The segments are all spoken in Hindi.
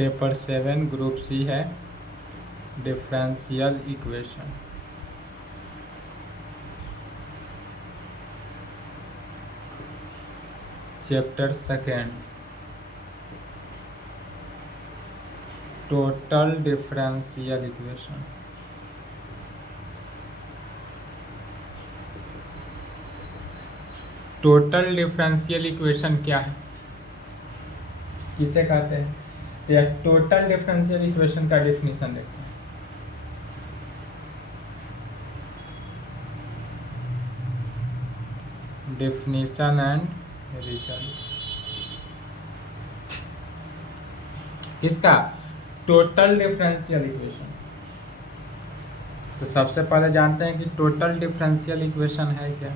पेपर 7 ग्रुप सी है, differential equation. Chapter 2 total differential equation. Total differential equation क्या है, किसे कहते हैं? तो यह टोटल डिफरेंशियल इक्वेशन का डेफिनेशन देखते हैं। Definition and results. किसका? Total differential equation. तो सबसे पहले जानते हैं कि टोटल डिफरेंशियल इक्वेशन है क्या।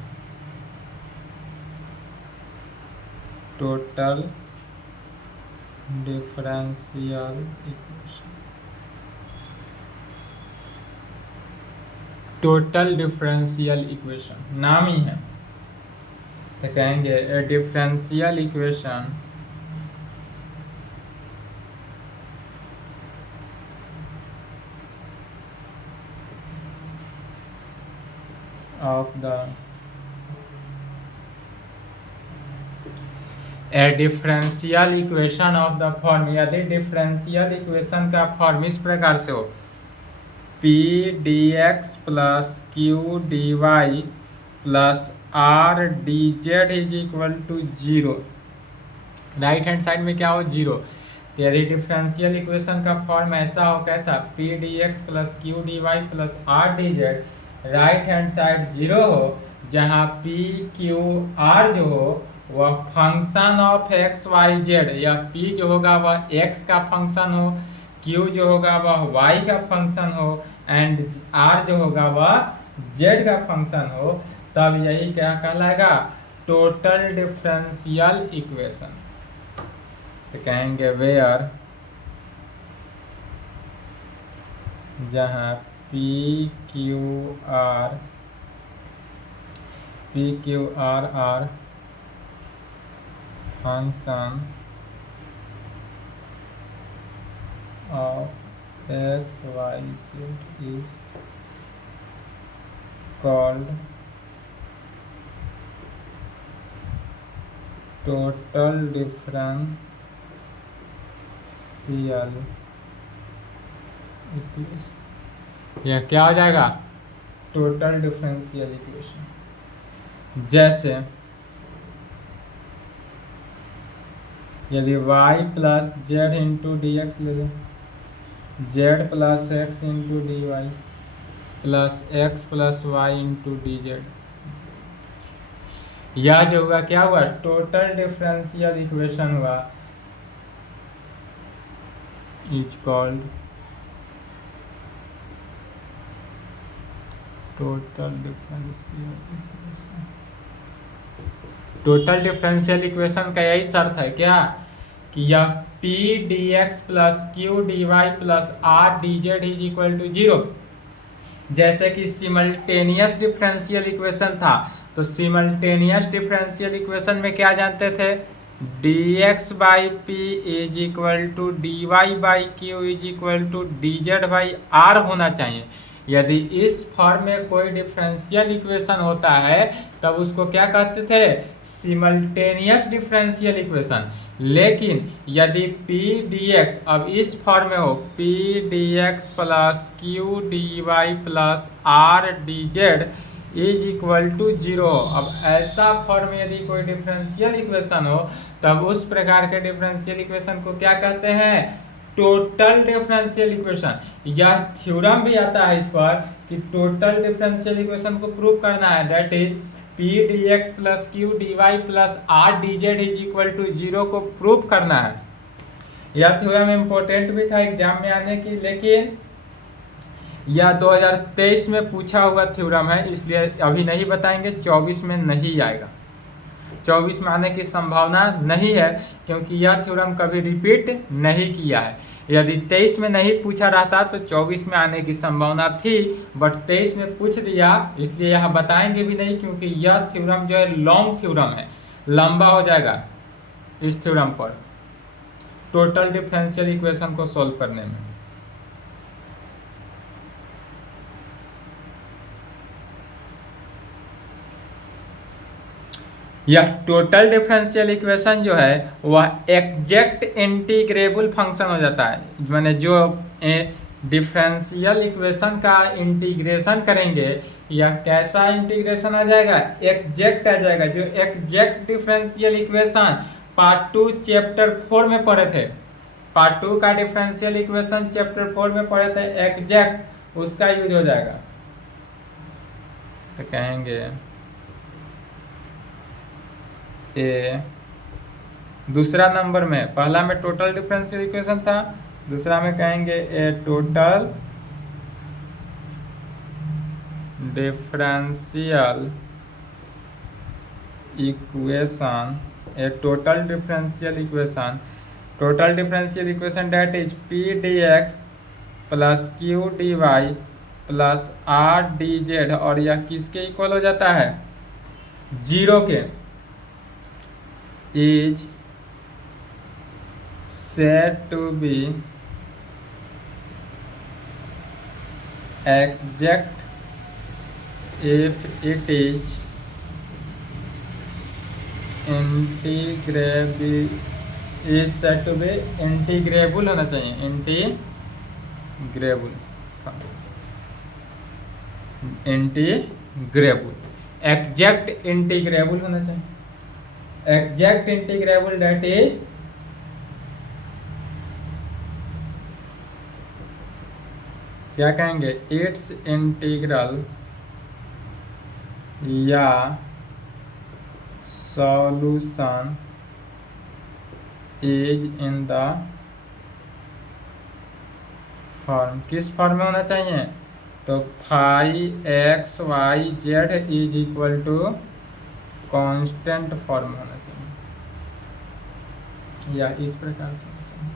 Total differential equation, total differential equation नाम ही है, तो कहेंगे a differential equation of the a differential equation of the form. यदि डिफरेंशियल इक्वेशन का फॉर्म इस प्रकार से हो, p D x plus Q D Y plus R D Z is equal to 0। Right hand side में क्या हो? 0। यदि डिफरेंशियल इक्वेशन का फॉर्म ऐसा हो, कैसा? P D x plus Q D Y plus R D z, right hand side 0 हो, जहाँ पी क्यू आर जो हो वह function of x Y z, या पी जो होगा वह एक्स का फंक्शन हो, क्यू जो होगा वह वाई का फंक्शन हो, एंड आर जो होगा वह जेड का फंक्शन हो, तब यही क्या कहलाएगा? Total differential equation. तो कहेंगे वेयर, जहाँ P Q R are function of x, y, z is called total differential equation. यह क्या हो जाएगा? Total differential equation. जैसे यदि y plus z into d x ले लो, z plus x into D Y plus x plus y into D z, यह जो हुआ क्या हुआ? टोटल डिफरेंशियल इक्वेशन हुआ, is called total differential equation. Total differential equation का यही शर्त है क्या, कि यह p D x plus Q D Y plus R D Z is equal to 0। जैसे कि सिमल्टेनियस डिफरेंशियल इक्वेशन था, तो सिमल्टेनियस डिफरेंशियल इक्वेशन में क्या जानते थे? D x by p is equal to d Y by q is equal to d z by r होना चाहिए। यदि इस फॉर्म में कोई डिफरेंशियल इक्वेशन होता है तब उसको क्या कहते थे? Simultaneous differential equation. लेकिन यदि पी डी एक्स अब इस फॉर्म में हो, p D x plus Q D Y plus R D Z is equal to 0, अब ऐसा फॉर्म में यदि कोई डिफरेंशियल इक्वेशन हो तब उस प्रकार के डिफरेंशियल इक्वेशन को क्या कहते हैं? Total differential equation. यह थ्योरम भी आता है इस पर कि टोटल डिफरेंशियल इक्वेशन को प्रूव करना है, that is P D x plus Q D Y plus R D Z is equal to 0 को प्रूव करना है। यह थ्योरम इम्पोर्टेंट भी था एग्जाम में आने की, लेकिन यह 2023 में पूछा हुआ थ्योरम है, इसलिए अभी नहीं बताएंगे। 24 में नहीं आएगा, 24 में आने की संभावना नहीं है, क्योंकि यह थ्योरम कभी रिपीट नहीं किया है। यदि 23 में नहीं पूछा रहता तो 24 में आने की संभावना थी, बट 23 में पूछ दिया, इसलिए यह बताएंगे भी नहीं, क्योंकि यह थ्योरम जो है लॉन्ग थ्योरम है, लंबा हो जाएगा इस थ्योरम पर। टोटल डिफरेंशियल इक्वेशन को सॉल्व करने में। यह टोटल डिफरेंशियल इक्वेशन जो है वह एग्जैक्ट इंटीग्रेबल फंक्शन हो जाता है। माने जो डिफरेंशियल इक्वेशन का इंटीग्रेशन करेंगे यह कैसा इंटीग्रेशन आ जाएगा, एग्जैक्ट आ जाएगा। जो exact differential equation part 2 chapter 4 में पढ़े थे, पार्ट 2 का डिफरेंशियल इक्वेशन चैप्टर 4 में पढ़े थे, एग्जैक्ट उसका यूज हो जाएगा। तो कहेंगे ए दूसरा नंबर में, पहला में टोटल डिफरेंशियल इक्वेशन था, दूसरा में कहेंगे a total differential equation, a total differential equation, total differential equation that is P D x plus Q D Y plus R D z, और यह किसके इक्वल हो जाता है, जीरो के, is said to be exact if it is integrable, is said to be integrable होना चाहिए, integrable, एग्जैक्ट इंटीग्रेबल होना चाहिए, एग्जैक्ट इंटीग्रेबल डेट इज क्या कहेंगे, इट्स इंटीग्रल या solution is in the form, किस फॉर्म में होना चाहिए, तो phi x Y z is equal to constant form होना चाहिए, या इस प्रकार से होना चाहिए।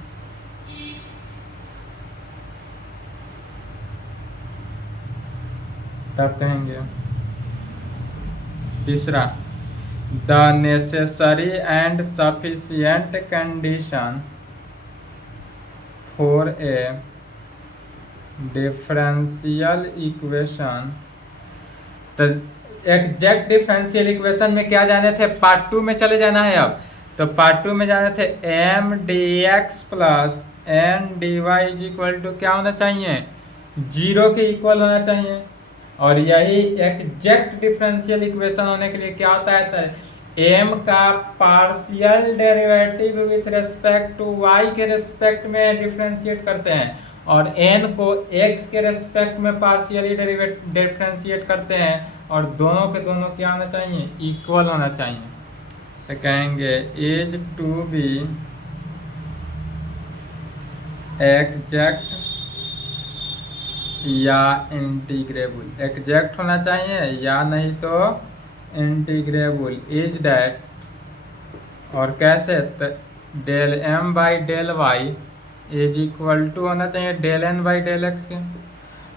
तब कहेंगे तीसरा, the necessary and sufficient condition for a differential equation. तो एग्जैक्ट डिफरेंशियल इक्वेशन में क्या जाने थे, पार्ट 2 में चले जाना है। अब तो पार्ट 2 में जाने थे m d x plus n d y is equal to क्या होना चाहिए, जीरो के इक्वल होना चाहिए। और यही एग्जैक्ट डिफरेंशियल इक्वेशन होने के लिए क्या होता है, एम का partial derivative with respect to y के रेस्पेक्ट में डिफरेंशिएट करते हैं, और एन को एक्स के रेस्पेक्ट में पार्शियली डिफरेंशिएट करते हैं, और दोनों के दोनों क्या होना चाहिए, इक्वल होना चाहिए। तो कहेंगे इज टू बी एग्जैक्ट या इंटीग्रेबल, एग्जैक्ट होना चाहिए या नहीं तो इंटीग्रेबल, इज दैट, और कैसे, del m by del y is equal to होना चाहिए del n by del x के।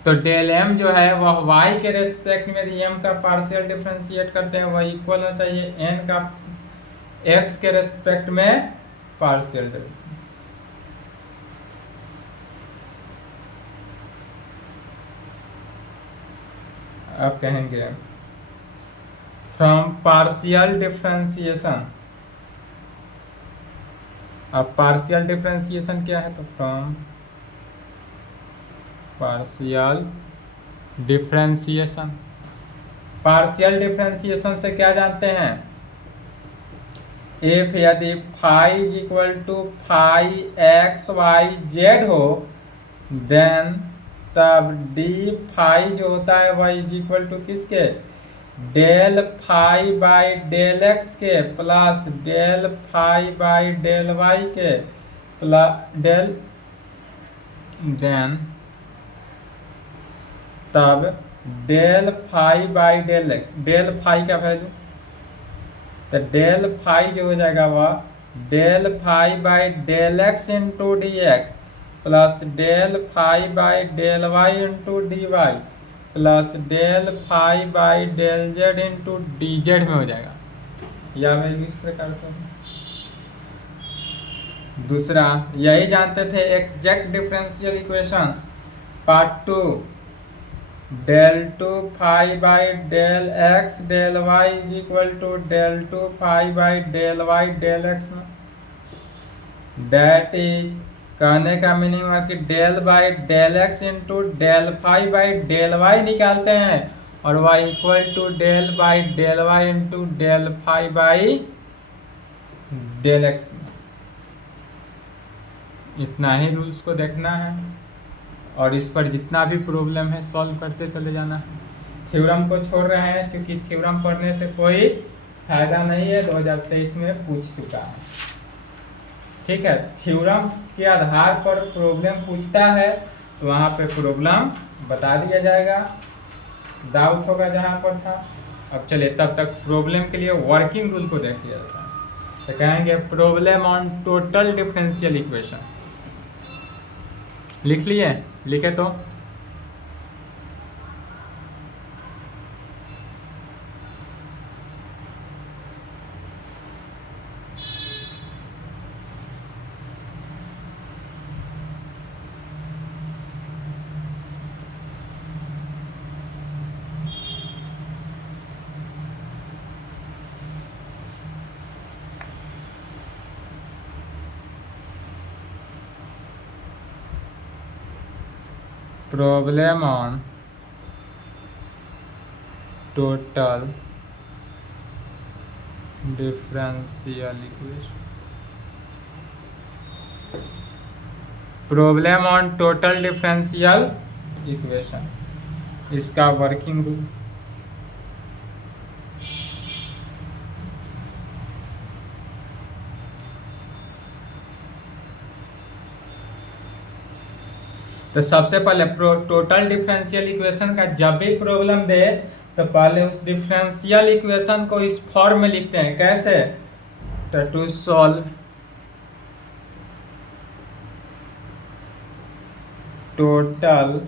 तो डेल एम जो है वह वाई के रेस्पेक्ट में एम का पार्शियल डिफरेंशिएट करते हैं, वह इक्वल होना चाहिए एन का एक्स के रेस्पेक्ट में पार्शियल। अब कहेंगे फ्रॉम पार्शियल डिफरेंशिएशन। अब पार्शियल डिफरेंशिएशन क्या है, तो from partial differentiation, partial differentiation से क्या जानते हैं, इफ यदि phi is equal to phi x Y z हो, देन तब डी फाई जो होता है वह इज इक्वल टू किसके, del phi by del x के plus del phi by del y के प्लस डेल, देन तब del phi by del x, del phi का वैल्यू, तो डेल फाई जो हो जाएगा वह del phi by del x into d x plus del phi by del y into D Y plus del phi by del z into D z में हो जाएगा, या वैल्यू इस प्रकार से दूसरा यही जानते थे exact differential equation part 2 del two phi by del x del y is equal to del two phi by del y del x में डेट इज कहने का मीनिंग है कि del by del x into del phi by del y निकालते हैं और y equal to del by del y into del phi by del x. इतना ही रूल्स को देखना है और इस पर जितना भी प्रॉब्लम है सॉल्व करते चले जाना है। थ्योरम को छोड़ रहे हैं क्योंकि थ्योरम पढ़ने से कोई फायदा नहीं है, 2023 में पूछ चुका है। ठीक है, थ्योरम के आधार पर प्रॉब्लम पूछता है तो वहाँ पे प्रॉब्लम बता दिया जाएगा, डाउट होगा जहाँ पर था। अब चलिए तब तक प्रॉब्लम के लिए वर्किंग रूल को देख लिया जाता है। तो कहेंगे problem on total differential equation. लिख लिए, लिखे तो problem on total differential equation. Problem on total differential equation, इसका वर्किंग रूल। तो सबसे पहले टोटल डिफरेंशियल इक्वेशन का जब भी प्रॉब्लम दे तो पहले उस डिफरेंशियल इक्वेशन को इस फॉर्म में लिखते हैं। कैसे? तो to solve total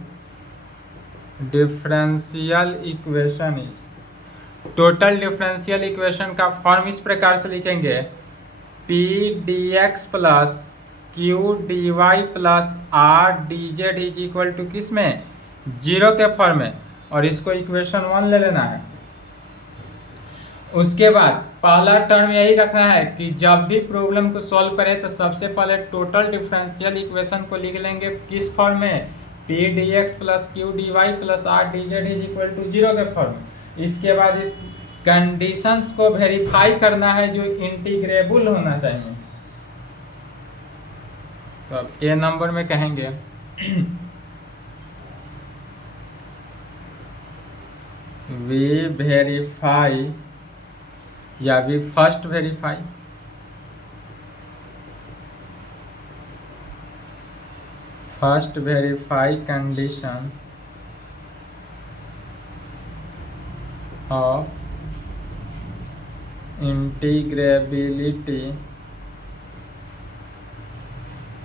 differential equation is, total differential equation का फॉर्म इस प्रकार से लिखेंगे p D x plus Q D Y plus R D Z is equal to किस में? 0 के फॉर्म में, और इसको इक्वेशन 1 ले लेना है। उसके बाद पहला टर्म यही रखना है कि जब भी प्रॉब्लम को सॉल्व करें तो सबसे पहले टोटल डिफरेंशियल इक्वेशन को लिख लेंगे किस फॉर्म में? P D x plus Q D Y plus R D Z is equal to 0 के फॉर्म में। इसके बाद इस कंडीशंस को वेरीफाई करना है जो इंटीग्रेबल होना चाहिए। तो अब ए नंबर में कहेंगे वी वेरीफाई या we first verify condition of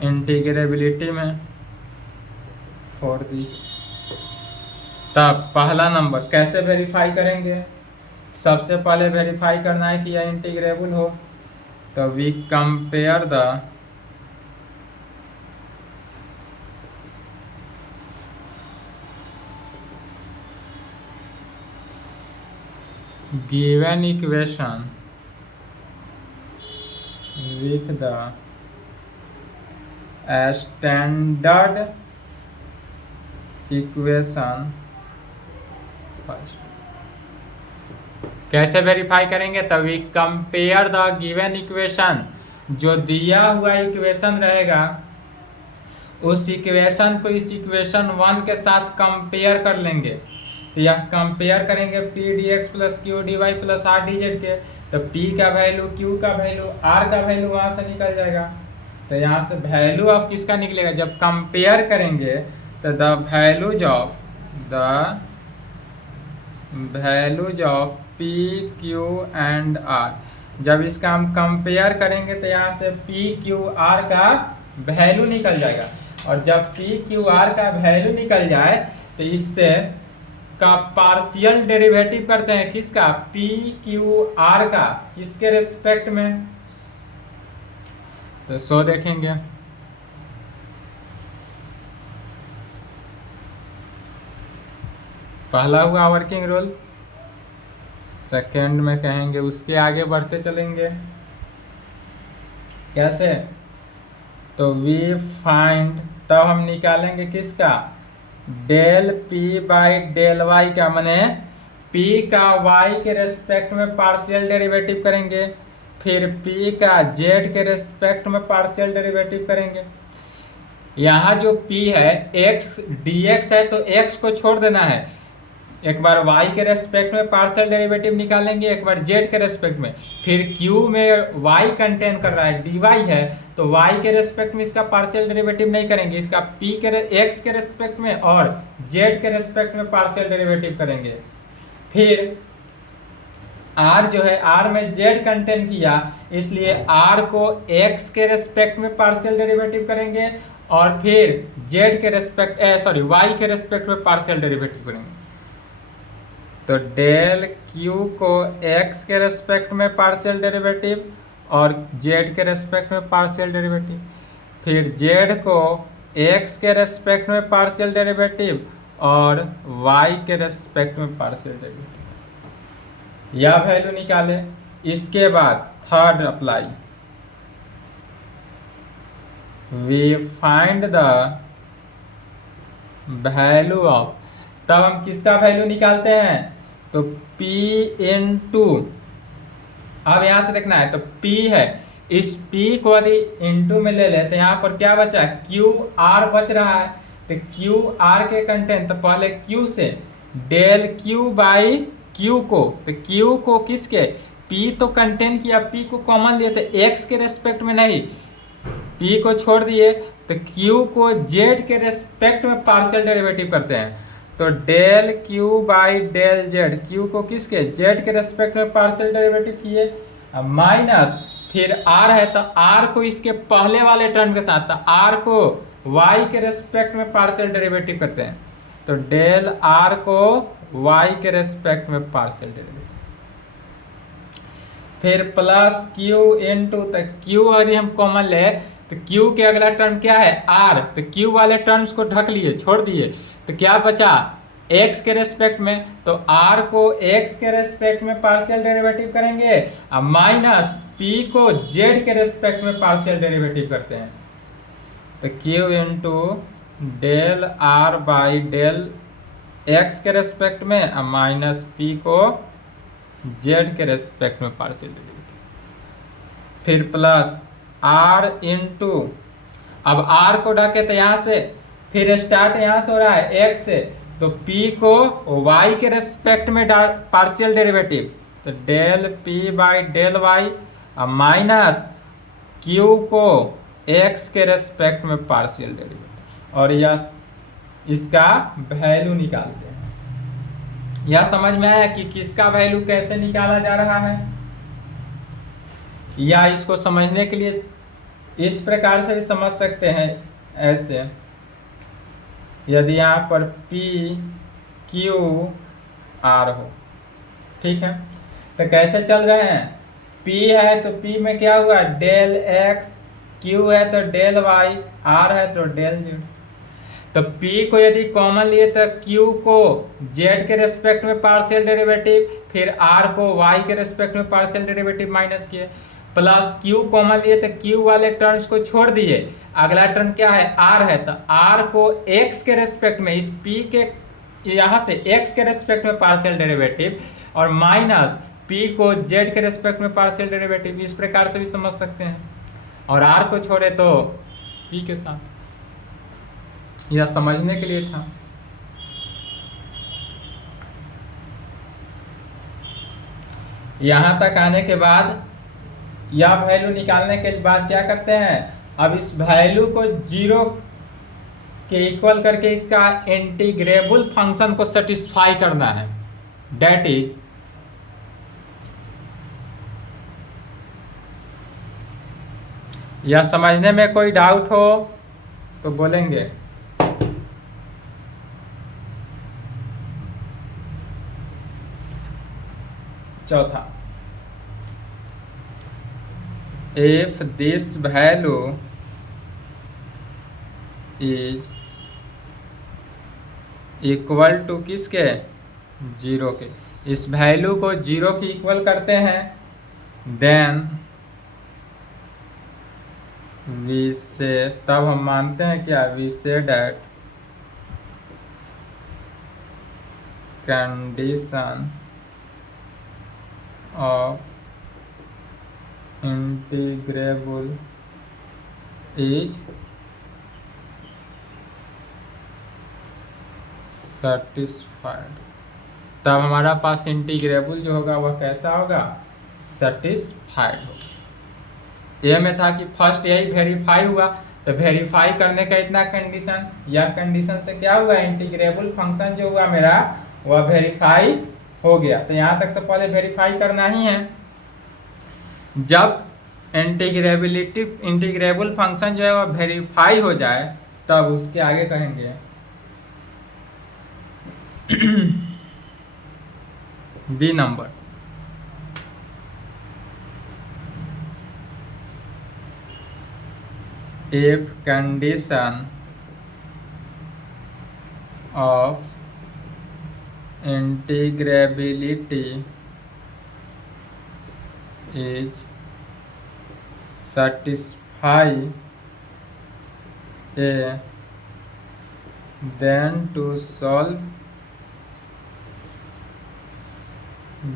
integrability में फॉर दिस। तब पहला नंबर कैसे वेरीफाई करेंगे? सबसे पहले वेरीफाई करना है कि यह इंटीग्रेबल हो, तो we compare the given equation with the standard equation first. कैसे वेरीफाई करेंगे? तभी कंपेयर द गिवन इक्वेशन, जो दिया हुआ इक्वेशन रहेगा उस इक्वेशन को इस इक्वेशन 1 के साथ कंपेयर कर लेंगे। तो यह कंपेयर करेंगे p D x plus Q D Y plus R D z के, तो पी का वैल्यू, क्यू का वैल्यू, आर का वैल्यू वहाँ से निकल जाएगा। तो यहाँ से वैल्यू ऑफ किसका निकलेगा? जब कंपेयर करेंगे तो the values of p q and r, जब इसका हम कंपेयर करेंगे तो यहाँ से पी क्यू आर का वैल्यू निकल जाएगा। और जब पी क्यू आर का वैल्यू निकल जाए तो इससे का पार्शियल डेरिवेटिव करते हैं। किसका? पी क्यू आर का। किसके रेस्पेक्ट में? तो 100 देखेंगे। पहला हुआ वर्किंग रूल। सेकेंड में कहेंगे, उसके आगे बढ़ते चलेंगे। कैसे? तो वी फाइंड, तब हम निकालेंगे किसका, del P by del Y का, माने पी का वाई के रेस्पेक्ट में पार्शियल डेरिवेटिव करेंगे, फिर पी का जेड के रेस्पेक्ट में पार्शियल डेरिवेटिव करेंगे। यहाँ जो p है x dx है, तो x को छोड़ देना है। एक बार y के रेस्पेक्ट में पार्शियल डेरिवेटिव निकालेंगे, एक बार z के रेस्पेक्ट में, फिर q में y कंटेन कर रहा है, dy है, तो y के रेस्पेक्ट में इसका पार्शियल डेरिवेटिव नहीं करेंगे, इसका x के रेस्पेक्ट में और z के रेस्पेक्ट में पार्शियल डेरिवेटिव करेंगे। फिर r जो है, r में z कंटेन किया, इसलिए r को x के रेस्पेक्ट में पार्शियल डेरिवेटिव करेंगे और फिर z के रेस्पेक्ट y के रेस्पेक्ट में पार्शियल डेरिवेटिव करेंगे। तो डेल q को x के रेस्पेक्ट में पार्शियल डेरिवेटिव और z के रेस्पेक्ट में पार्शियल डेरिवेटिव, फिर z को x के रेस्पेक्ट में पार्शियल डेरिवेटिव और y के रेस्पेक्ट में पार्शियल डेरिवेटिव, यह वैल्यू निकाले। इसके बाद third apply, we find the value of, तब हम किसका वैल्यू निकालते हैं, तो P इंटू, अब यहां से देखना है, तो P है, इस P को यदि इंटू में ले ले तो यहाँ पर क्या बचा, क्यू आर बच रहा है, तो क्यू आर के कंटेंट, तो पहले Q से डेल Q बाई Q को, तो Q को किसके, P तो कंटेंट किया, P को कॉमन लिए, तो x के रेस्पेक्ट में नहीं, P को छोड़ दिए, तो Q को Z के रेस्पेक्ट में पार्शियल डेरिवेटिव करते हैं, तो del Q by del Z, Q को किसके, Z के रेस्पेक्ट में पार्शियल डेरिवेटिव किए, माइनस फिर R है, तो R को इसके पहले वाले टर्म के साथ, तो R को Y के रेस्पेक्ट में पार्शियल डेरिवेटिव करते हैं, तो डेल R को Y के रेस्पेक्ट में पार्शियल डेरिवेटिव, फिर प्लस Q इंटू, तो Q यदि हम कॉमन ले तो Q के अगला टर्म क्या है, R, तो Q वाले टर्म्स को ढक लिए, छोड़ दिए, तो क्या बचा, x के रेस्पेक्ट में, तो r को x के रेस्पेक्ट में पार्शियल डेरिवेटिव करेंगे और माइनस p को z के रेस्पेक्ट में पार्शियल डेरिवेटिव करते हैं, तो q into del r by del x के रेस्पेक्ट में और माइनस p को z के रेस्पेक्ट में पार्शियल डेरिवेटिव, फिर प्लस r इंटू, अब r को ढके तो यहाँ से, फिर स्टार्ट यहाँ से हो रहा है x से, तो p को y के रेस्पेक्ट में पार्शियल डेरिवेटिव, तो del p by del y और माइनस q को x के रेस्पेक्ट में पार्शियल डेरिवेटिव, और यह इसका वैल्यू निकालते हैं। यह समझ में आया कि किसका वैल्यू कैसे निकाला जा रहा है, या इसको समझने के लिए इस प्रकार से भी समझ सकते हैं, ऐसे यदि यहाँ पर P Q R हो, ठीक है, तो कैसे चल रहे हैं, P है तो P में क्या हुआ, डेल x, Q है तो डेल y, R है तो डेल z, तो P को यदि कॉमन लिए तो Q को z के रेस्पेक्ट में पार्शियल डेरिवेटिव, फिर R को y के रेस्पेक्ट में पार्शियल डेरिवेटिव माइनस किए, प्लस Q कॉमन लिए तो Q वाले टर्म्स को छोड़ दिए, अगला टर्म क्या है, R है, तो R को x के रेस्पेक्ट में, इस P के यहाँ से x के रेस्पेक्ट में पार्शियल डेरिवेटिव और माइनस P को z के रेस्पेक्ट में पार्शियल डेरिवेटिव, इस प्रकार से भी समझ सकते हैं, और R को छोड़े तो P के साथ, यह समझने के लिए था। यहाँ तक आने के बाद, यह वैल्यू निकालने के बाद क्या करते हैं, अब इस वैल्यू को 0 के इक्वल करके इसका इंटीग्रेबल फंक्शन को सेटिस्फाई करना है, डेट इज, यह समझने में कोई डाउट हो तो बोलेंगे। चौथा, if this value is equal to किसके, जीरो के, इस वैल्यू को जीरो की इक्वल करते हैं, देन वी से, तब हम मानते हैं क्या, we say that condition of integrable is satisfied. तब हमारा पास इंटीग्रेबल जो होगा वह कैसा होगा, सेटिस्फाइड होगा। ये में था कि फर्स्ट यही वेरीफाई हुआ, तो वेरीफाई करने का इतना कंडीशन, या कंडीशन से क्या हुआ, इंटीग्रेबल फंक्शन जो हुआ मेरा वह वेरीफाई हो गया। तो यहाँ तक तो पहले वेरीफाई करना ही है। जब इंटीग्रेबल फंक्शन जो है वह वेरीफाई हो जाए तब उसके आगे कहेंगे B number, if condition of integrability is satisfy a, then to solve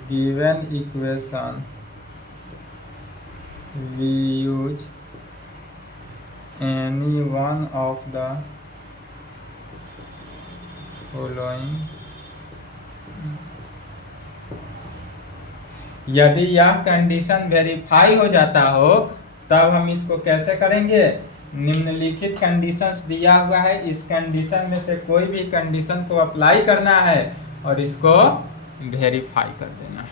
given equation we use any one of the following। यदि यह कंडीशन वेरीफाई हो जाता हो तब हम इसको कैसे करेंगे, निम्नलिखित कंडीशंस दिया हुआ है, इस कंडीशन में से कोई भी कंडीशन को अप्लाई करना है और इसको वेरीफाई कर देना है।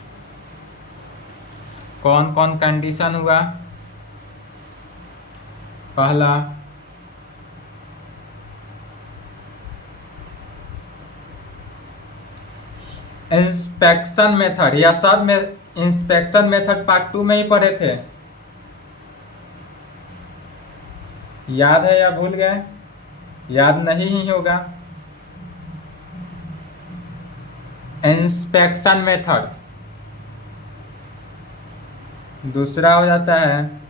कौन कौन कंडीशन हुआ, पहला इंस्पेक्शन मेथड, या सब में इंस्पेक्शन मेथड पार्ट 2 में ही पढ़े थे, याद है या भूल गए, याद नहीं ही होगा। इंस्पेक्शन मेथड, दूसरा हो जाता है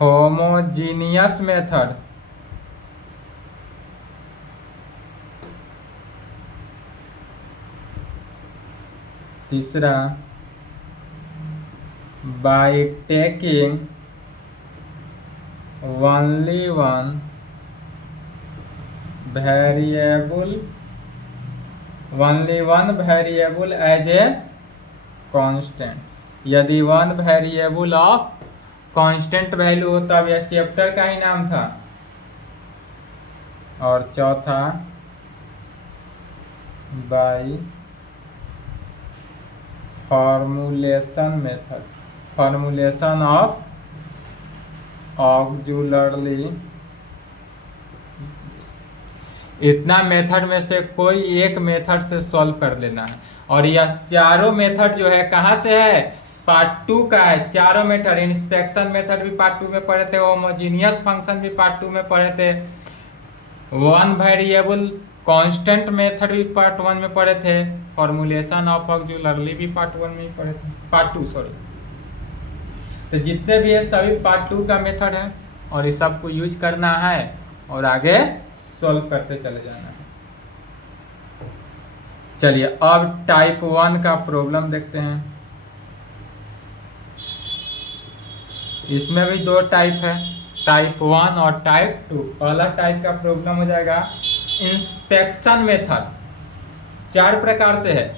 होमोजीनियस मेथड, तीसरा by taking only one variable as a constant. यदि one variable of constant value हो तब यह चैप्टर का ही नाम था। और चौथा by formulation method, formulation of auxiliary. इतना मेथड में से कोई एक मेथड से सॉल्व कर लेना है। और यह चारों मेथड जो है कहाँ से है, पार्ट 2 का है। चारों मेथड, इंस्पेक्शन मेथड भी पार्ट 2 में पढ़े थे, होमोजीनियस फंक्शन भी पार्ट 2 में पढ़े थे, वन वेरिएबल कांस्टेंट मेथड भी पार्ट 1 में पढ़े थे, फॉर्मूलेशन ऑफ ऑक्सिलरी भी पार्ट 1 में ही पढ़े थे, पार्ट 2 सॉरी। तो जितने भी है सभी पार्ट 2 का मेथड है और इस सब को यूज करना है और आगे सॉल्व करते चले जाना है। चलिए अब टाइप 1 का प्रॉब्लम देखते हैं। इसमें भी 2 टाइप है, टाइप 1 और टाइप 2। पहला टाइप का प्रॉब्लम हो जाएगा इंस्पेक्शन मेथड। 4 प्रकार से है,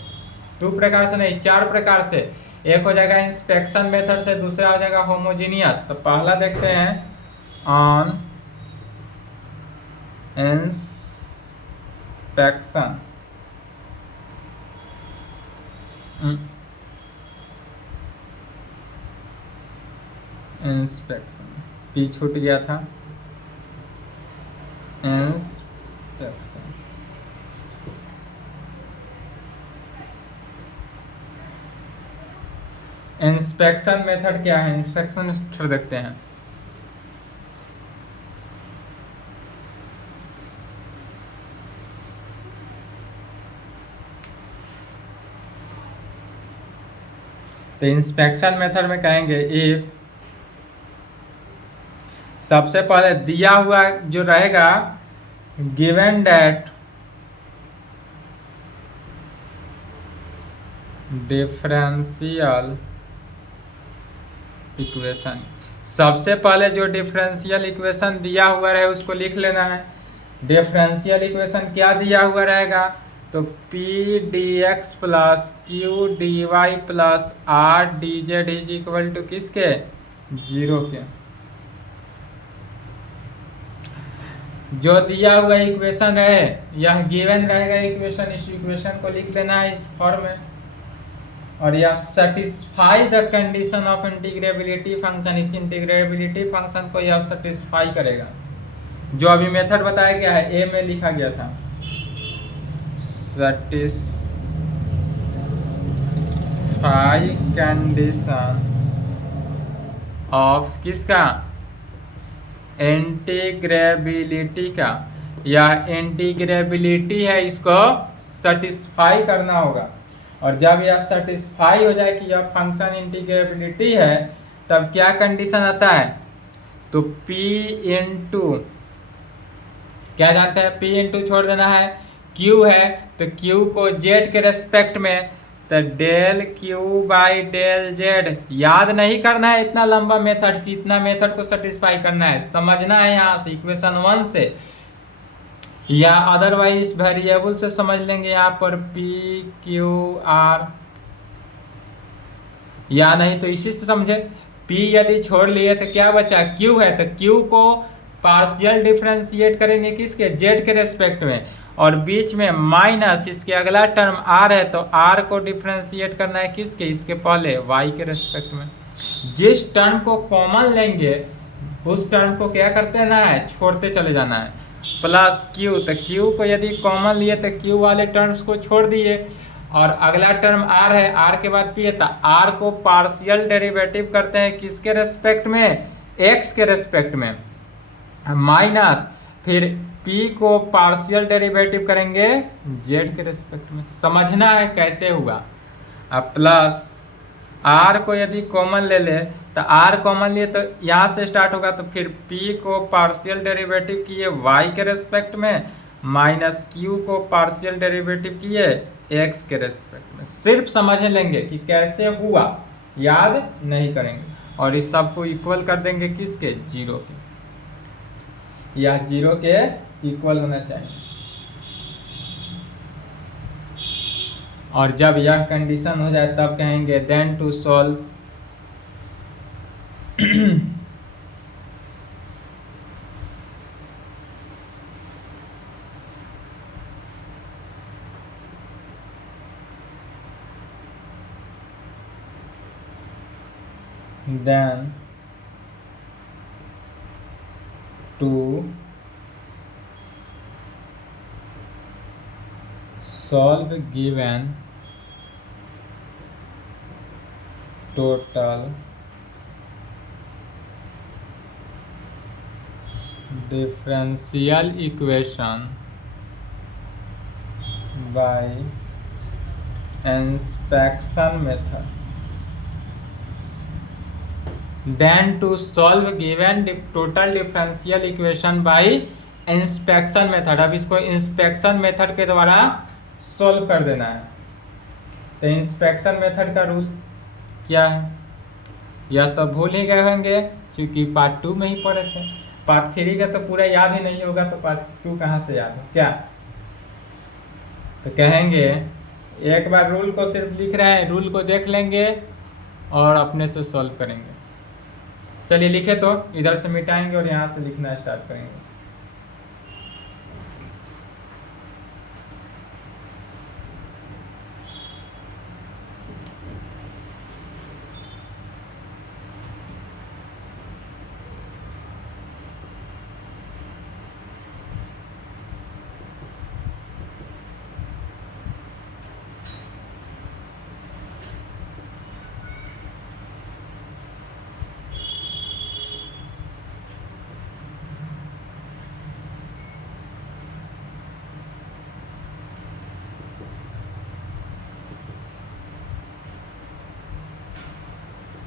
2 प्रकार से नहीं, 4 प्रकार से। एक हो जाएगा इंस्पेक्शन मेथड से, दूसरा हो जाएगा होमोजीनियस। तो पहला देखते हैं ऑन इंस्पेक्शन। इंस्पेक्शन पी छूट गया था, इंस्पेक्शन। इंस्पेक्शन मेथड क्या है, इंस्पेक्शन मेथड देखते हैं। तो इंस्पेक्शन मेथड में कहेंगे इफ सबसे पहले दिया हुआ जो रहेगा गिवन दैट डिफरेंशियल इक्वेशन, सबसे पहले जो डिफरेंशियल इक्वेशन दिया हुआ रहे उसको लिख लेना है। डिफरेंशियल इक्वेशन क्या दिया हुआ रहेगा, तो P D x plus Q D Y plus R D Z is equal to किसके, 0 के। जो दिया हुआ इक्वेशन है यह गिवन रहेगा इक्वेशन, इस इक्वेशन को लिख लेना है इस फॉर्म में। और यह satisfy the condition of integrability function, इस इंटीग्रेबिलिटी फंक्शन को यह सेटिस्फाई करेगा। जो अभी मेथड बताया गया है ए में लिखा गया था, सेटिस्फाई कंडीशन ऑफ किसका, इंटीग्रेबिलिटी का। यह इंटीग्रेबिलिटी है, इसको सेटिस्फाई करना होगा। और जब यह सेटिस्फाई हो जाए कि यह फंक्शन इंटीग्रेबिलिटी है, तब क्या कंडीशन आता है, तो P इंटू क्या जानते हैं, P इंटू छोड़ देना है, Q है तो Q को Z के रेस्पेक्ट में, तो del Q by del Z। याद नहीं करना है इतना लंबा मेथड, इतना मेथड को सेटिस्फाई करना है, समझना है यहाँ से इक्वेशन 1 से, या अदरवाइज इस वेरिएबल से समझ लेंगे यहाँ पर P Q R, या नहीं तो इसी से समझे। P यदि छोड़ लिए तो क्या बचा, Q है तो Q को पार्शियल डिफरेंशिएट करेंगे किसके, Z के रेस्पेक्ट में, और बीच में माइनस इसके अगला टर्म R है तो R को डिफरेंशिएट करना है किसके, इसके पहले Y के रेस्पेक्ट में। जिस टर्म को कॉमन लेंगे उस टर्म को क्या करते रहना है, छोड़ते चले जाना है। प्लस Q, तो Q को यदि कॉमन लिए तो Q वाले टर्म्स को छोड़ दिए, और अगला टर्म R है, R के बाद P है तो R को पार्शियल डेरिवेटिव करते हैं किसके रेस्पेक्ट में, X के रेस्पेक्ट में, माइनस फिर P को पार्शियल डेरिवेटिव करेंगे Z के रेस्पेक्ट में। समझना है कैसे हुआ। अब प्लस R को यदि कॉमन ले ले तो R कॉमन लिए तो यहाँ से स्टार्ट होगा, तो फिर P को पार्शियल डेरिवेटिव किए Y के रेस्पेक्ट में, माइनस Q को पार्शियल डेरिवेटिव किए X के रेस्पेक्ट में। सिर्फ समझ लेंगे कि कैसे हुआ, याद नहीं करेंगे। और इस सब को इक्वल कर देंगे किसके, 0 के, यह 0 के इक्वल होना चाहिए। और जब यह कंडीशन हो जाए तब कहेंगे then to solve then to solve given total differential equation by inspection method, then to solve given total differential equation by inspection method। अब इसको इंस्पेक्शन मेथड के द्वारा सॉल्व कर देना है। तो इंस्पेक्शन मेथड का रूल क्या है, यह तो भूल ही गए होंगे क्योंकि पार्ट 2 में ही पढ़े थे। पार्ट 3 का तो पूरा याद ही नहीं होगा, तो पार्ट 2 कहाँ से याद हो क्या। तो कहेंगे एक बार रूल को सिर्फ लिख रहे हैं, रूल को देख लेंगे और अपने से सॉल्व करेंगे। चलिए लिखे तो इधर से मिटाएंगे और यहाँ से लिखना स्टार्ट करेंगे।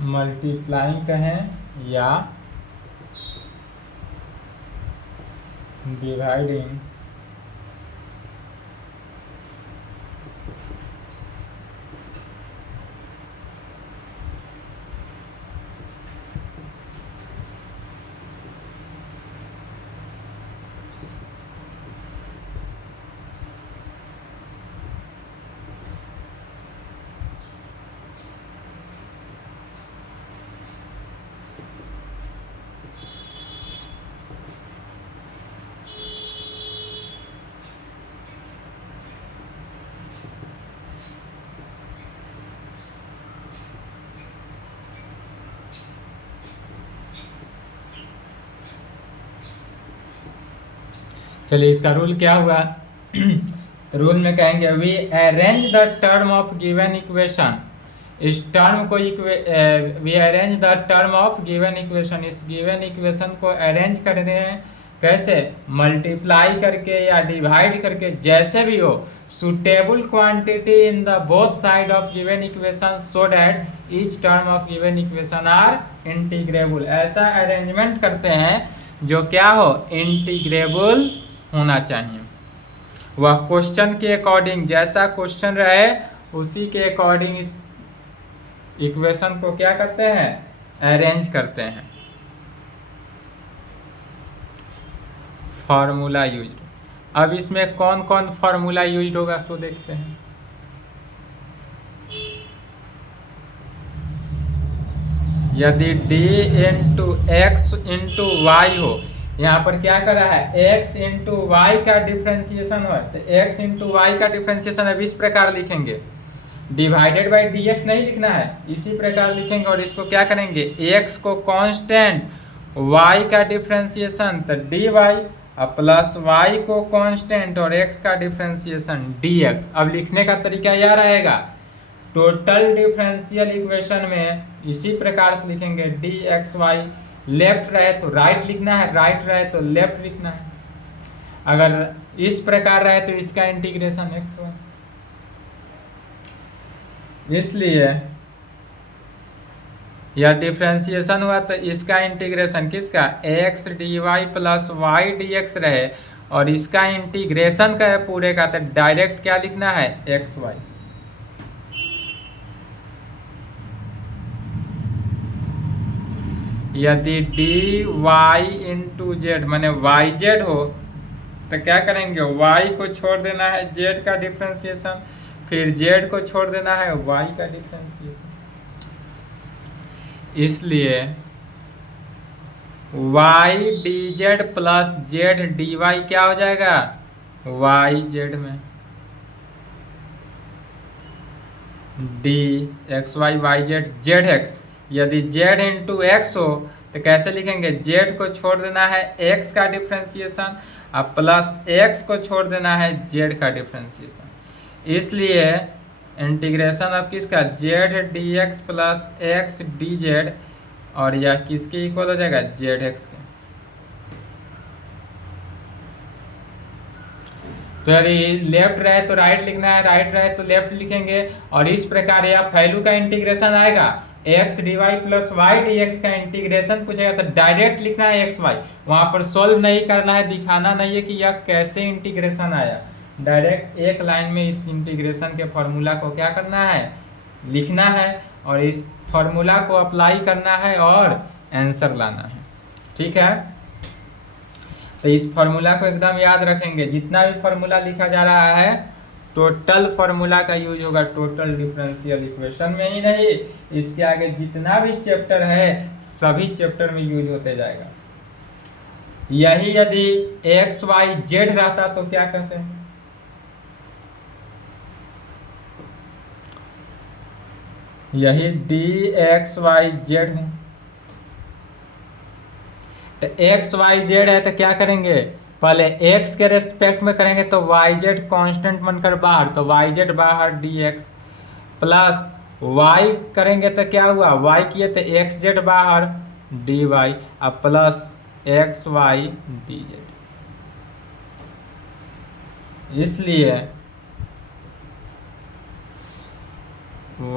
मल्टीप्लाइंग कहें या डिवाइडिंग चलिए इसका रूल क्या हुआ। रूल में कहेंगे we arrange the term of given equation. इस टर्म को we arrange the term of given equation, इस गिवन इक्वेशन को अरेंज करते हैं कैसे, मल्टीप्लाई करके या डिवाइड करके, जैसे भी हो, suitable quantity in the both side of given equation so that each term of given equation R integrable. ऐसा अरेंजमेंट करते हैं जो क्या हो, इंटीग्रेबल होना चाहिए। वह क्वेश्चन के अकॉर्डिंग, जैसा क्वेश्चन रहे उसी के अकॉर्डिंग इस इक्वेशन को क्या करते हैं, अरेंज करते हैं। Formula use. अब इसमें कौन कौन फॉर्मूला यूज होगा सो देखते हैं। यदि d into X into Y हो, यहाँ पर क्या कर रहा है, x इंटू वाई का डिफ्रेंसिएशन हो, तो x इंटू वाई का डिफ्रेंसिएशन अब इस प्रकार लिखेंगे, डिवाइडेड बाई dx नहीं लिखना है, इसी प्रकार लिखेंगे। और इसको क्या करेंगे, x को कांस्टेंट, y का डिफ्रेंसिएशन तो dy, अब प्लस y को कांस्टेंट और x का डिफ्रेंसिएशन dx। अब लिखने का तरीका यह रहेगा, टोटल डिफरेंशियल इक्वेशन में इसी प्रकार से लिखेंगे dxy, लेफ्ट रहे तो राइट लिखना है, राइट रहे तो लेफ्ट लिखना है। अगर इस प्रकार रहे तो इसका इंटीग्रेशन xy। इसलिए यह डिफरेंशिएशन हुआ तो इसका इंटीग्रेशन किसका, x dy plus y dx रहे, और इसका इंटीग्रेशन का है पूरे का, तो डायरेक्ट क्या लिखना है, xy। यदि dy इंटू जेड माने yz हो तो क्या करेंगे, y को छोड़ देना है z का डिफरेंशिएशन, फिर z को छोड़ देना है y का डिफरेंशिएशन। इसलिए y dz plus z dy क्या हो जाएगा, yz में dxy yz zx। यदि z इंटू एक्स हो तो कैसे लिखेंगे, z को छोड़ देना है x का डिफरेंशिएशन, अब प्लस x को छोड़ देना है z का डिफरेंशिएशन। इसलिए इंटीग्रेशन अब किसका, z dx plus x dz, और यह किसके इक्वल हो जाएगा, zx के। तो यदि लेफ्ट रहे तो राइट लिखना है, राइट रहे तो लेफ्ट लिखेंगे, और इस प्रकार यह वैल्यू का इंटीग्रेशन आएगा, x dy plus y dx का इंटीग्रेशन पूछेगा तो डायरेक्ट लिखना है xy, वहां पर सोल्व नहीं करना है, दिखाना नहीं है कि यह कैसे इंटीग्रेशन आया, डायरेक्ट एक लाइन में इस इंटीग्रेशन के फॉर्मूला को क्या करना है, लिखना है, और इस फॉर्मूला को अप्लाई करना है और आंसर लाना है। ठीक है, तो इस फॉर्मूला को एकदम याद रखेंगे, जितना भी फॉर्मूला लिखा जा रहा है टोटल फॉर्मूला का यूज होगा टोटल डिफरेंशियल इक्वेशन में ही नहीं, इसके आगे जितना भी चैप्टर है सभी चैप्टर में यूज होते जाएगा। यही यदि एक्स वाई जेड रहता तो क्या कहते हैं, यही डी एक्स वाई जेड है, तो एक्स वाई जेड है तो क्या करेंगे, पहले x के रेस्पेक्ट में करेंगे तो yz कांस्टेंट बनकर बाहर, तो yz बाहर dx, प्लस y करेंगे तो क्या हुआ, y किए तो xz बाहर dy, अब प्लस xy dz। इसलिए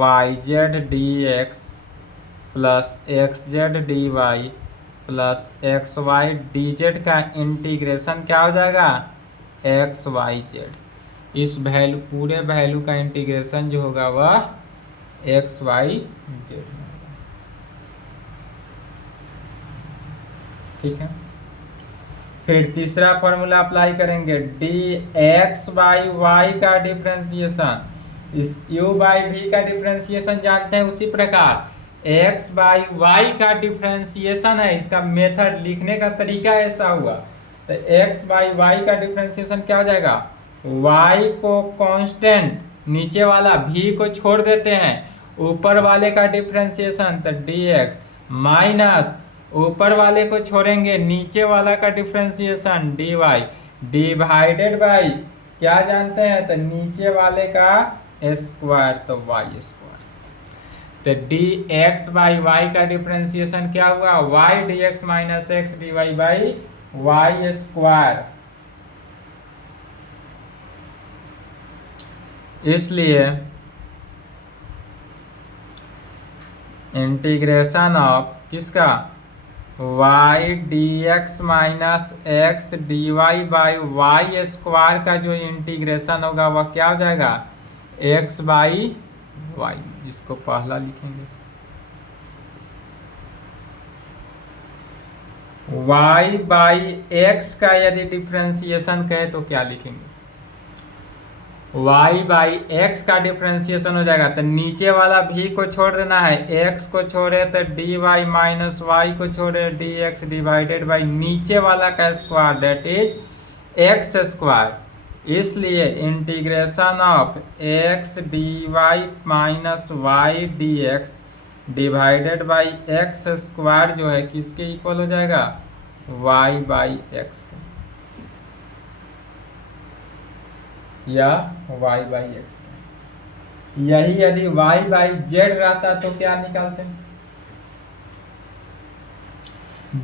yz dx plus X Z D Y plus X Y D Z का इंटीग्रेशन क्या हो जाएगा, एक्स वाई जेड। इस वैल्यू पूरे वैल्यू का इंटीग्रेशन जो होगा वह एक्स वाई जेड में होगा। ठीक है, फिर तीसरा फॉर्मूला अप्लाई करेंगे, डी एक्स बाई वाई का डिफ्रेंसिएशन, इस u बाई वी का डिफ्रेंसिएशन जानते हैं, उसी प्रकार x बाई वाई का डिफ्रेंसिएशन है, इसका मेथड लिखने का तरीका ऐसा हुआ। तो x बाई वाई का डिफ्रेंसिएशन क्या हो जाएगा, y को कांस्टेंट, नीचे वाला v को छोड़ देते हैं, ऊपर वाले का डिफ्रेंसिएशन तो dx माइनस ऊपर वाले को छोड़ेंगे, नीचे वाला का डिफ्रेंसिएशन dy डिवाइडेड बाई क्या जानते हैं, तो नीचे वाले का स्क्वायर तो वाई स्क्वायर। तो डी एक्स बाई वाई का डिफ्रेंसिएशन क्या हुआ, Y D X minus X D Y by Y square. इसलिए इंटीग्रेशन ऑफ किसका, Y D X minus X D Y by Y square का जो इंटीग्रेशन होगा वह क्या हो जाएगा, एक्स बाई वाई, इसको पहला लिखेंगे। वाई बाई एक्स का यदि डिफ्रेंसिएशन कहे तो क्या लिखेंगे, y बाई एक्स का डिफ्रेंसिएशन हो जाएगा, तो नीचे वाला v को छोड़ देना है, x को छोड़े तो dy माइनस वाई को छोड़े dx डिवाइडेड बाई नीचे वाला का square that is x square. इसलिए integration of x dy minus y dx divided by x square जो है किसके इक्वल हो जाएगा, y बाई एक्स या y बाई एक्स। यही यदि y बाई जेड रहता तो क्या निकालते हैं,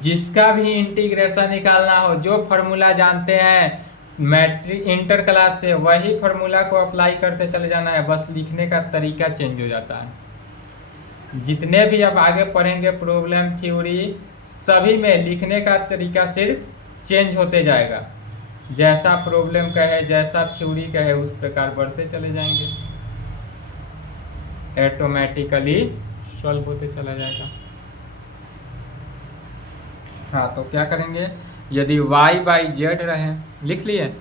जिसका भी इंटीग्रेशन निकालना हो, जो फॉर्मूला जानते हैं मैट्रिक इंटर क्लास से, वही फॉर्मूला को अप्लाई करते चले जाना है, बस लिखने का तरीका चेंज हो जाता है। जितने भी अब आगे पढ़ेंगे प्रॉब्लम थ्योरी, सभी में लिखने का तरीका सिर्फ चेंज होते जाएगा, जैसा प्रॉब्लम का है, जैसा थ्योरी का है, उस प्रकार बढ़ते चले जाएंगे, ऑटोमेटिकली सॉल्व होते चला जाएगा। हाँ, तो क्या करेंगे, यदि y बाई जेड रहे, लिख लिए,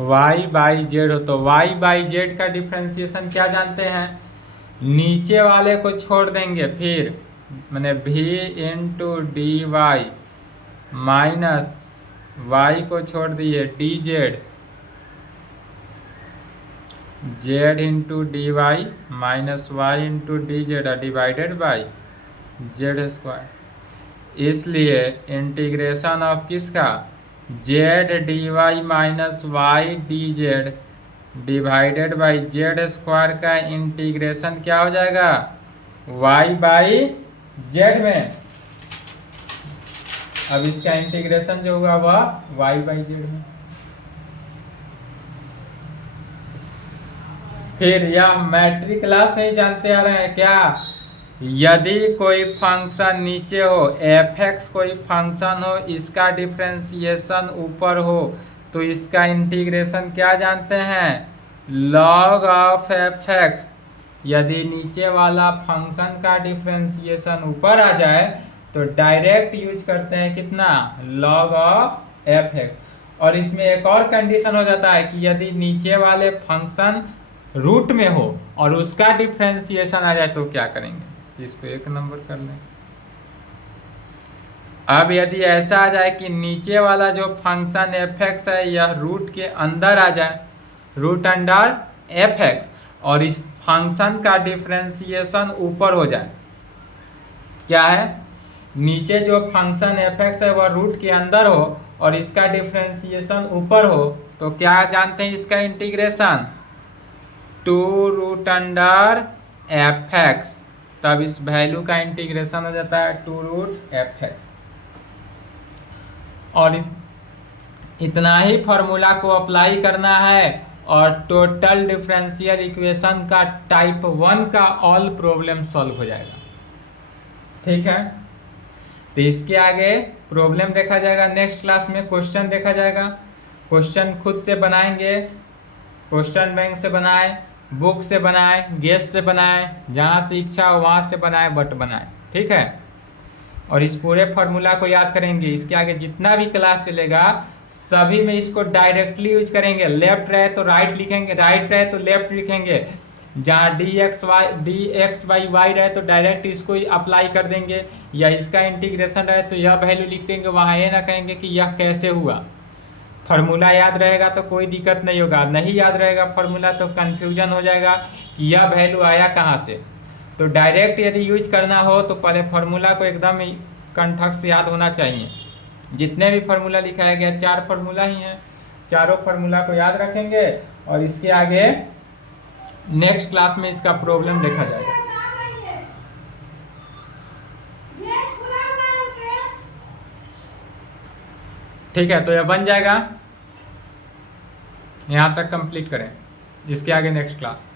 y बाई जेड हो तो y बाई जेड का डिफ्रेंसिएशन क्या जानते हैं, नीचे वाले को छोड़ देंगे, फिर मैंने v into D Y minus Y को छोड़ दिए D Z, Z into D Y minus Y into D Z divided by Z square. इसलिए इंटीग्रेशन ऑफ किसका, Z D Y minus Y D Z divided by Z square का इंटीग्रेशन क्या हो जाएगा, वाई बाई जेड में। अब इसका इंटीग्रेशन जो होगा वह वाई बाई जेड में। फिर यह मैट्रिक क्लास नहीं जानते आ रहे हैं क्या, यदि कोई फंक्शन नीचे हो, एफ एक्स कोई फंक्शन हो, इसका डिफ्रेंसिएशन ऊपर हो, तो इसका इंटीग्रेशन क्या जानते हैं, लॉग ऑफ एफ एक्स। यदि नीचे वाला फंक्शन का डिफ्रेंसिएशन ऊपर आ जाए तो डायरेक्ट यूज करते हैं कितना, लॉग ऑफ एफ एक्स। और इसमें एक और कंडीशन हो जाता है कि यदि नीचे वाले फंक्शन रूट में हो और उसका डिफ्रेंसिएशन आ जाए तो क्या करेंगे, तो इसको एक नंबर कर लें। अब यदि ऐसा आ जाए कि नीचे वाला जो फंक्शन एफ एक्स है यह रूट के अंदर आ जाए, रूट अंडर एफ एक्स, और इस फंक्शन का डिफ्रेंसिएशन ऊपर हो जाए, क्या है, नीचे जो फंक्शन एफ एक्स है वह रूट के अंदर हो और इसका डिफ्रेंसिएशन ऊपर हो तो क्या जानते हैं इसका इंटीग्रेशन, 2√(f(x), तब इस वैल्यू का इंटीग्रेशन हो जाता है 2√(f(x)। और इतना ही फॉर्मूला को अप्लाई करना है और टोटल डिफरेंशियल इक्वेशन का टाइप 1 का ऑल प्रॉब्लम सॉल्व हो जाएगा। ठीक है, तो इसके आगे प्रॉब्लम देखा जाएगा, नेक्स्ट क्लास में क्वेश्चन देखा जाएगा। क्वेश्चन खुद से बनाएंगे, क्वेश्चन बैंक से बनाए, बुक से बनाए, गेस से बनाए, जहाँ से इच्छा हो वहाँ से बनाए, बट बनाए। ठीक है, और इस पूरे फार्मूला को याद करेंगे। इसके आगे जितना भी क्लास चलेगा सभी में इसको डायरेक्टली यूज करेंगे। लेफ्ट रहे तो राइट लिखेंगे, राइट रहे तो लेफ्ट लिखेंगे, जहाँ डी एक्स बाई वाई रहे तो डायरेक्ट इसको ही अप्लाई कर देंगे, या इसका इंटीग्रेशन रहे तो यह वैल्यू लिख देंगे। वहाँ ये ना कहेंगे कि यह कैसे हुआ। फार्मूला याद रहेगा तो कोई दिक्कत नहीं होगा, नहीं याद रहेगा फार्मूला तो कन्फ्यूजन हो जाएगा कि यह वैल्यू आया कहाँ से। तो डायरेक्ट यदि यूज करना हो तो पहले फार्मूला को एकदम कंठक से याद होना चाहिए। जितने भी फार्मूला लिखाया गया 4 फार्मूला ही हैं, चारों फार्मूला को याद रखेंगे और इसके आगे नेक्स्ट क्लास में इसका प्रॉब्लम देखा जाएगा। ठीक है, तो यह बन जाएगा, यहाँ तक कंप्लीट करें, इसके आगे नेक्स्ट क्लास।